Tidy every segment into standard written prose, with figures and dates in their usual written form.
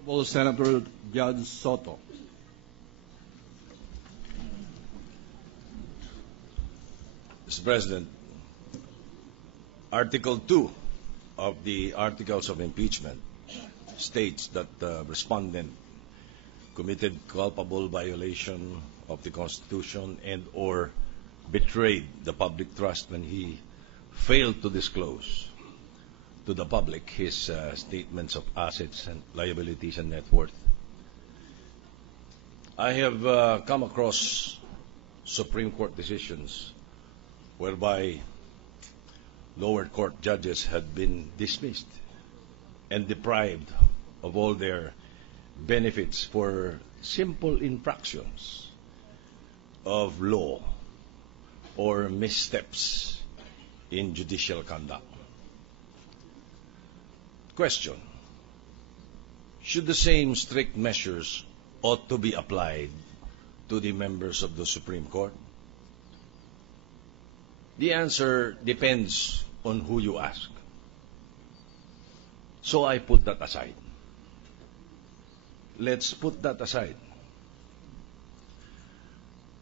Honorable Senator Judge Soto. Mr. President, Article 2 of the Articles of Impeachment states that the respondent committed culpable violation of the Constitution and or betrayed the public trust when he failed to disclose to the public his statements of assets and liabilities and net worth. I have come across Supreme Court decisions whereby lower court judges had been dismissed and deprived of all their benefits for simple infractions of law or missteps in judicial conduct. Question: should the same strict measures ought to be applied to the members of the Supreme Court? The answer depends on who you ask. So I put that aside. Let's put that aside.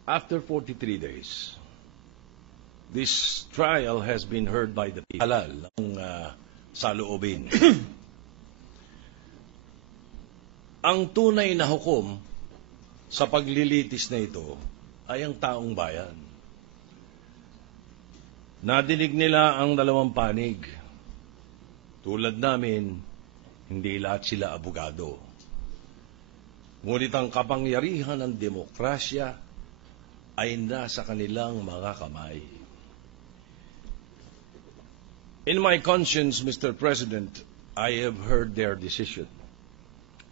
After 43 days, this trial has been heard by the people. Halal ng saloobin. Ang tunay na hukom sa paglilitis na ito ay ang taong bayan. Nadinig nila ang dalawang panig. Tulad namin, hindi lahat sila abogado. Ngunit ang kapangyarihan ng demokrasya ay nasa kanilang mga kamay. In my conscience, Mr. President, I have heard their decision,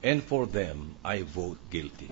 and for them, I vote guilty.